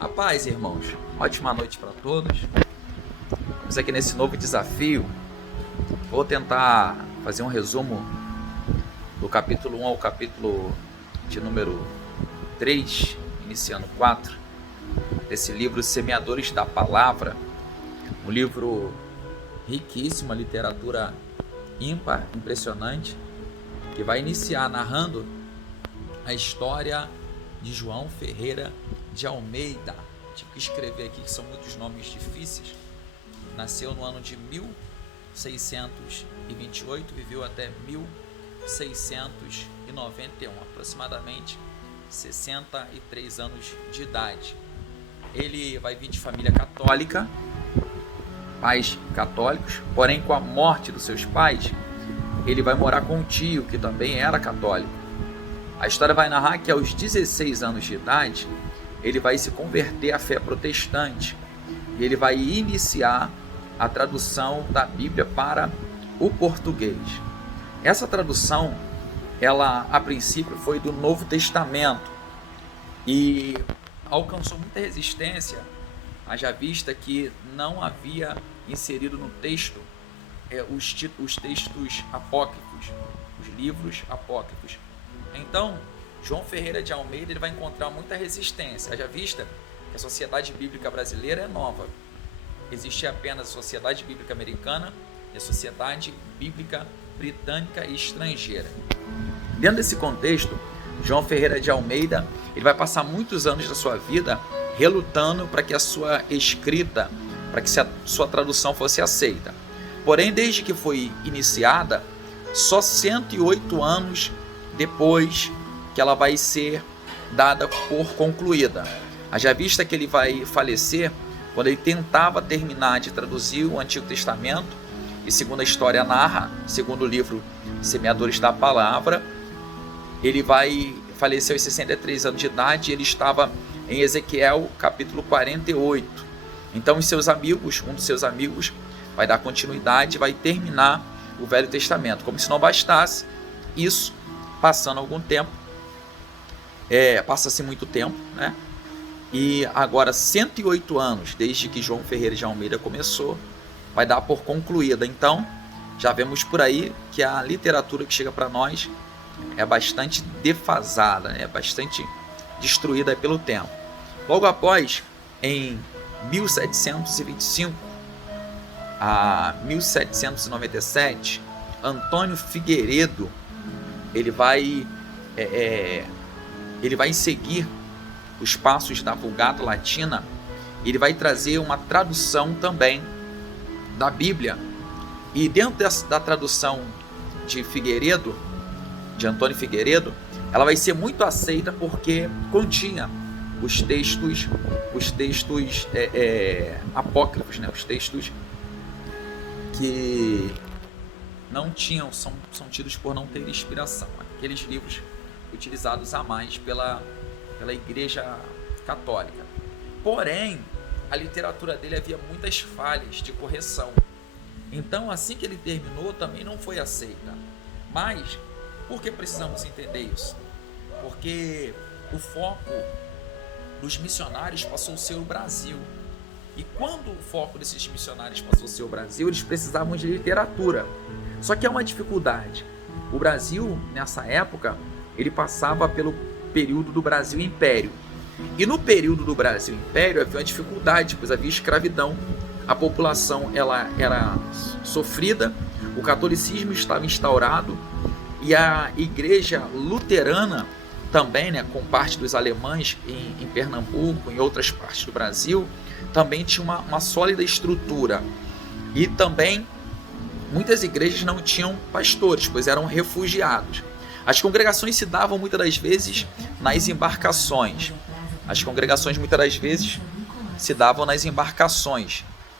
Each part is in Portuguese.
A paz, irmãos. Ótima noite para todos. Estamos aqui nesse novo desafio. Vou tentar fazer um resumo do capítulo 1 ao capítulo de número 3, iniciando 4, desse livro Semeadores da Palavra. Um livro riquíssimo, uma literatura ímpar, impressionante, que vai iniciar narrando a história de João Ferreira de Almeida. Tive que escrever aqui que são muitos nomes difíceis. Nasceu no ano de 1628, viveu até 1691, aproximadamente 63 anos de idade. Ele vai vir de família católica, pais católicos, porém com a morte dos seus pais, ele vai morar com um tio que também era católico. A história vai narrar que aos 16 anos de idade, ele vai se converter à fé protestante e ele vai iniciar a tradução da Bíblia para o português. Essa tradução, ela a princípio foi do Novo Testamento e alcançou muita resistência, haja vista que não havia inserido no texto os textos apócrifos, os livros apócrifos. Então, João Ferreira de Almeida ele vai encontrar muita resistência, haja vista que a Sociedade Bíblica Brasileira é nova. Existe apenas a Sociedade Bíblica Americana e a Sociedade Bíblica Britânica e Estrangeira. Dentro desse contexto, João Ferreira de Almeida ele vai passar muitos anos da sua vida relutando para que a sua escrita, para que a sua tradução fosse aceita. Porém, desde que foi iniciada, só 108 anos depois que ela vai ser dada por concluída. Haja vista que ele vai falecer quando ele tentava terminar de traduzir o Antigo Testamento, e segundo a história narra, segundo o livro Semeadores da Palavra, ele vai falecer aos 63 anos de idade e ele estava em Ezequiel capítulo 48. Então um dos seus amigos vai dar continuidade, vai terminar o Velho Testamento. Como se não bastasse isso, passando algum tempo, passa-se muito tempo, né? E agora 108 anos desde que João Ferreira de Almeida começou, vai dar por concluída. Então já vemos por aí que a literatura que chega para nós é bastante defasada, né? Bastante destruída pelo tempo. Logo após, em 1725 a 1797, Antônio Figueiredo ele vai seguir os passos da Vulgata Latina. Ele vai trazer uma tradução também da Bíblia, e dentro da tradução de Figueiredo, de Antônio Figueiredo, ela vai ser muito aceita porque continha os textos apócrifos, né? Os textos que não tinham, são tidos por não ter inspiração, aqueles livros utilizados a mais pela Igreja Católica. Porém, a literatura dele havia muitas falhas de correção. Então, assim que ele terminou, também não foi aceita. Mas, por que precisamos entender isso? Porque o foco dos missionários passou a ser o Brasil. E quando o foco desses missionários passou a ser o Brasil, eles precisavam de literatura. Só que é uma dificuldade. O Brasil, nessa época, ele passava pelo período do Brasil Império. E no período do Brasil Império havia uma dificuldade, pois havia escravidão. A população ela era sofrida, o catolicismo estava instaurado e a igreja luterana também, né, com parte dos alemães em Pernambuco, em outras partes do Brasil, também tinha uma sólida estrutura. E também muitas igrejas não tinham pastores, pois eram refugiados. As congregações se davam muitas das vezes nas embarcações.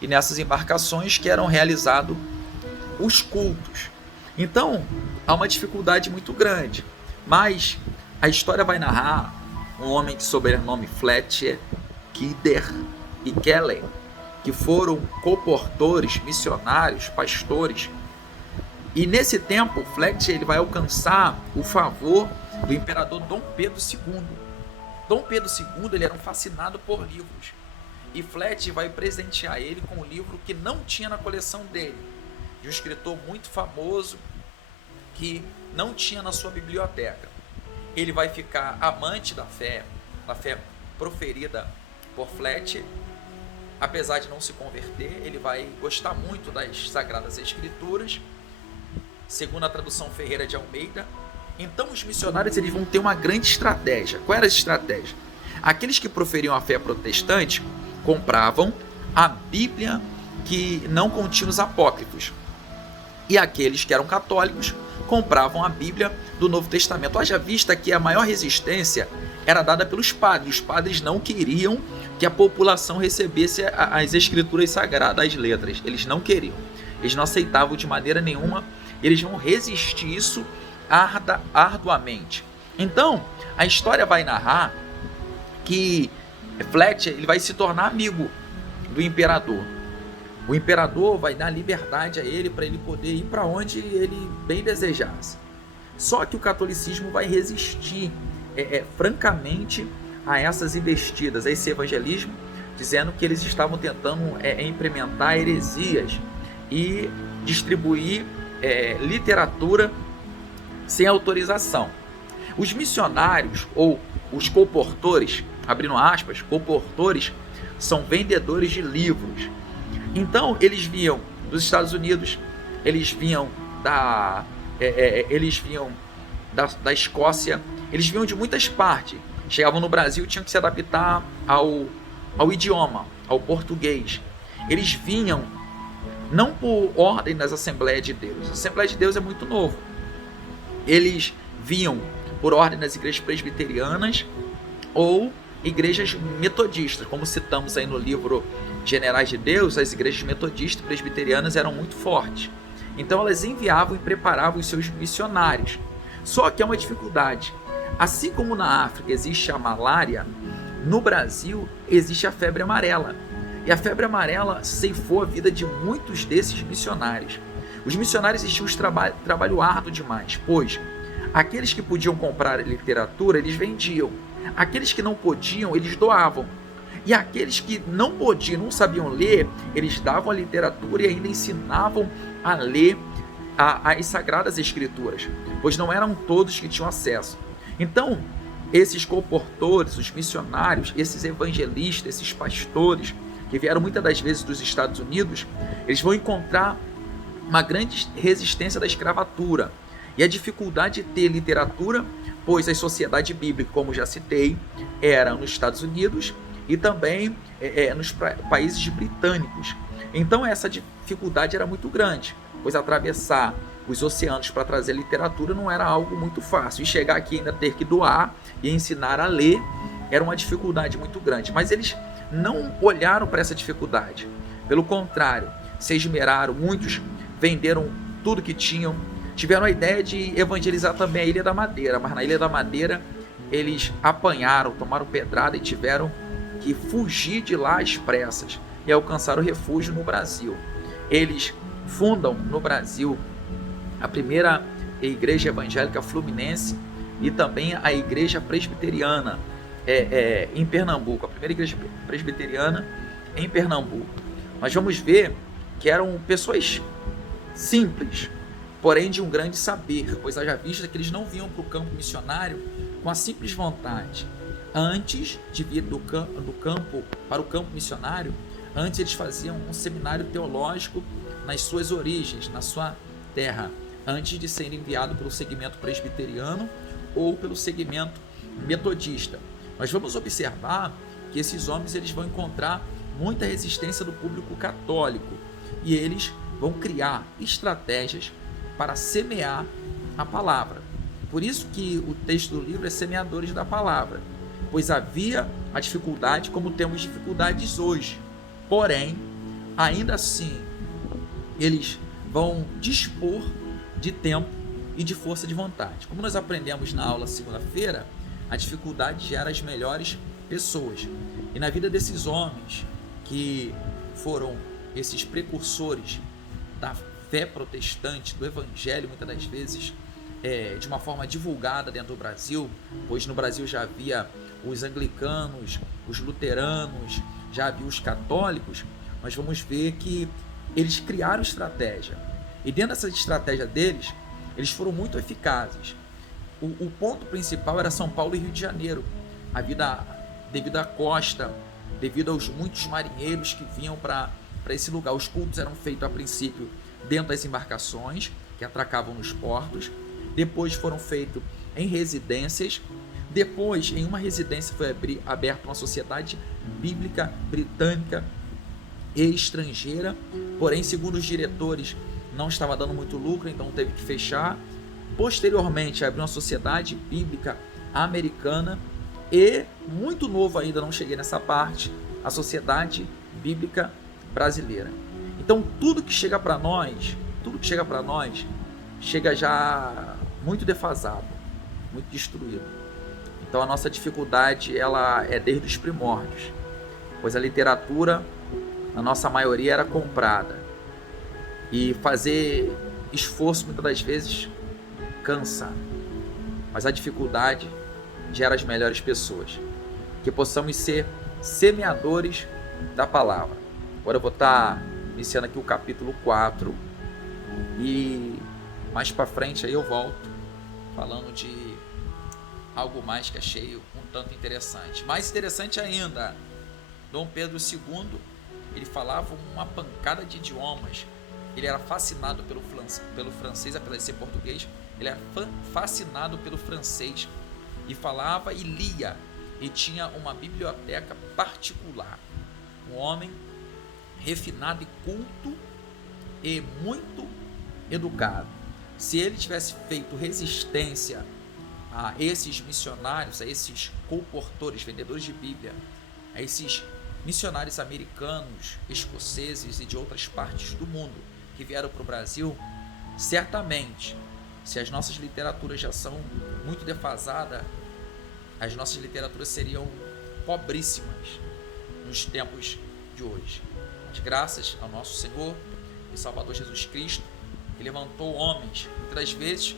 E nessas embarcações que eram realizados os cultos. Então, há uma dificuldade muito grande. Mas a história vai narrar um homem de sobrenome Fletcher, Kidder e Keller, que foram comportores, missionários, pastores. E nesse tempo, Fletcher ele vai alcançar o favor do imperador Dom Pedro II. Dom Pedro II ele era um fascinado por livros, e Flett vai presentear ele com um livro que não tinha na coleção dele, de um escritor muito famoso que não tinha na sua biblioteca. Ele vai ficar amante da fé proferida por Flett. Apesar de não se converter, ele vai gostar muito das Sagradas Escrituras, segundo a tradução Ferreira de Almeida. Então os missionários eles vão ter uma grande estratégia. Qual era essa estratégia? Aqueles que proferiam a fé protestante compravam a Bíblia que não continha os apócrifos, e aqueles que eram católicos compravam a Bíblia do Novo Testamento. Haja vista que a maior resistência era dada pelos padres. Os padres não queriam que a população recebesse as escrituras sagradas, as letras. Eles não queriam. Eles não aceitavam de maneira nenhuma. Eles vão resistir isso arduamente. Então, a história vai narrar que Flett ele vai se tornar amigo do imperador. O imperador vai dar liberdade a ele para ele poder ir para onde ele bem desejasse. Só que o catolicismo vai resistir francamente a essas investidas, a esse evangelismo, dizendo que eles estavam tentando implementar heresias e distribuir literatura sem autorização. Os missionários, ou os colportores, abrindo aspas, colportores, são vendedores de livros. Então eles vinham dos Estados Unidos, eles vinham da Escócia, eles vinham de muitas partes. Chegavam no Brasil, tinham que se adaptar ao idioma, ao português. Eles vinham não por ordem das Assembleias de Deus. A Assembleia de Deus é muito novo. Eles vinham por ordem das igrejas presbiterianas ou igrejas metodistas. Como citamos aí no livro Generais de Deus, as igrejas metodistas e presbiterianas eram muito fortes. Então elas enviavam e preparavam os seus missionários. Só que é uma dificuldade. Assim como na África existe a malária, no Brasil existe a febre amarela. E a febre amarela ceifou a vida de muitos desses missionários. Os missionários tinham um trabalho árduo demais, pois aqueles que podiam comprar literatura, eles vendiam. Aqueles que não podiam, eles doavam. E aqueles que não podiam, não sabiam ler, eles davam a literatura e ainda ensinavam a ler as Sagradas Escrituras, pois não eram todos que tinham acesso. Então, esses colportores, os missionários, esses evangelistas, esses pastores, que vieram muitas das vezes dos Estados Unidos, eles vão encontrar uma grande resistência da escravatura e a dificuldade de ter literatura, pois a sociedade bíblica, como já citei, era nos Estados Unidos e também nos países britânicos. Então essa dificuldade era muito grande, pois atravessar os oceanos para trazer literatura não era algo muito fácil, e chegar aqui ainda ter que doar e ensinar a ler era uma dificuldade muito grande. Mas eles não olharam para essa dificuldade, pelo contrário, se esmeraram. Muitos venderam tudo que tinham, tiveram a ideia de evangelizar também a Ilha da Madeira, mas na Ilha da Madeira eles apanharam, tomaram pedrada e tiveram que fugir de lá às pressas e alcançaram refúgio no Brasil. Eles fundam no Brasil a primeira igreja evangélica fluminense e também a igreja presbiteriana em Pernambuco, a primeira igreja presbiteriana em Pernambuco. Nós vamos ver que eram pessoas simples, porém de um grande saber, pois haja vista que eles não vinham para o campo missionário com a simples vontade. Antes de vir do campo para o campo missionário, antes eles faziam um seminário teológico nas suas origens, na sua terra, antes de serem enviados pelo segmento presbiteriano ou pelo segmento metodista. Nós vamos observar que esses homens eles vão encontrar muita resistência do público católico e eles vão criar estratégias para semear a palavra. Por isso que o texto do livro é Semeadores da Palavra, pois havia a dificuldade como temos dificuldades hoje. Porém, ainda assim, eles vão dispor de tempo e de força de vontade. Como nós aprendemos na aula segunda-feira, a dificuldade gera as melhores pessoas. E na vida desses homens que foram esses precursores da fé protestante, do evangelho, muitas das vezes de uma forma divulgada dentro do Brasil, pois no Brasil já havia os anglicanos, os luteranos, já havia os católicos, nós vamos ver que eles criaram estratégia. E dentro dessa estratégia deles, eles foram muito eficazes. O ponto principal era São Paulo e Rio de Janeiro. Devido à costa, devido aos muitos marinheiros que vinham para esse lugar. Os cultos eram feitos a princípio dentro das embarcações que atracavam nos portos. Depois foram feitos em residências. Depois, em uma residência, foi aberta uma sociedade bíblica britânica e estrangeira. Porém, segundo os diretores, não estava dando muito lucro, então teve que fechar. Posteriormente, abriu uma sociedade bíblica americana e, muito novo ainda, não cheguei nessa parte, a Sociedade Bíblica Brasileira. Então, tudo que chega para nós, chega já muito defasado, muito destruído. Então, a nossa dificuldade ela é desde os primórdios, pois a literatura, na nossa maioria, era comprada. E fazer esforço, muitas das vezes, cansa. Mas a dificuldade gera as melhores pessoas. Que possamos ser semeadores da palavra. Agora eu vou estar iniciando aqui o capítulo 4 e mais para frente aí eu volto falando de algo mais que achei um tanto interessante. Mais interessante ainda, Dom Pedro II, ele falava uma pancada de idiomas. Ele era fascinado pelo francês, apesar de ser português, ele era fascinado pelo francês e falava e lia, e tinha uma biblioteca particular. Um homem refinado e culto e muito educado. Se ele tivesse feito resistência a esses missionários, a esses colportores, vendedores de Bíblia, a esses missionários americanos, escoceses e de outras partes do mundo que vieram para o Brasil, certamente, se as nossas literaturas já são muito defasadas, as nossas literaturas seriam pobríssimas nos tempos de hoje. Mas graças ao nosso Senhor e Salvador Jesus Cristo, que levantou homens, muitas das vezes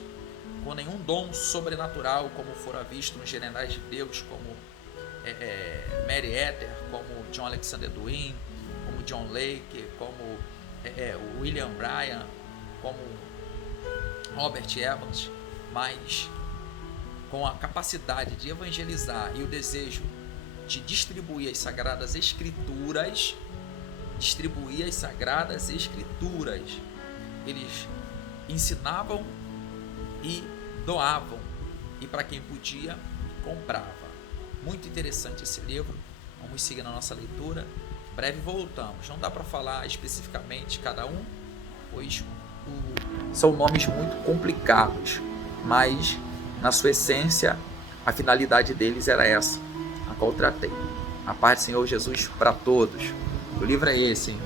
com nenhum dom sobrenatural, como fora visto nos Generais de Deus, como Mary Ether, como John Alexander Doane, como John Lake, como William Bryan, como Robert Evans, mas com a capacidade de evangelizar e o desejo de distribuir as Sagradas Escrituras, eles ensinavam e doavam, e para quem podia, comprava. Muito interessante esse livro, vamos seguir na nossa leitura. Em breve voltamos, não dá para falar especificamente cada um, pois são nomes muito complicados, mas na sua essência a finalidade deles era essa, a qual tratei. A paz do Senhor Jesus para todos. O livro é esse, hein?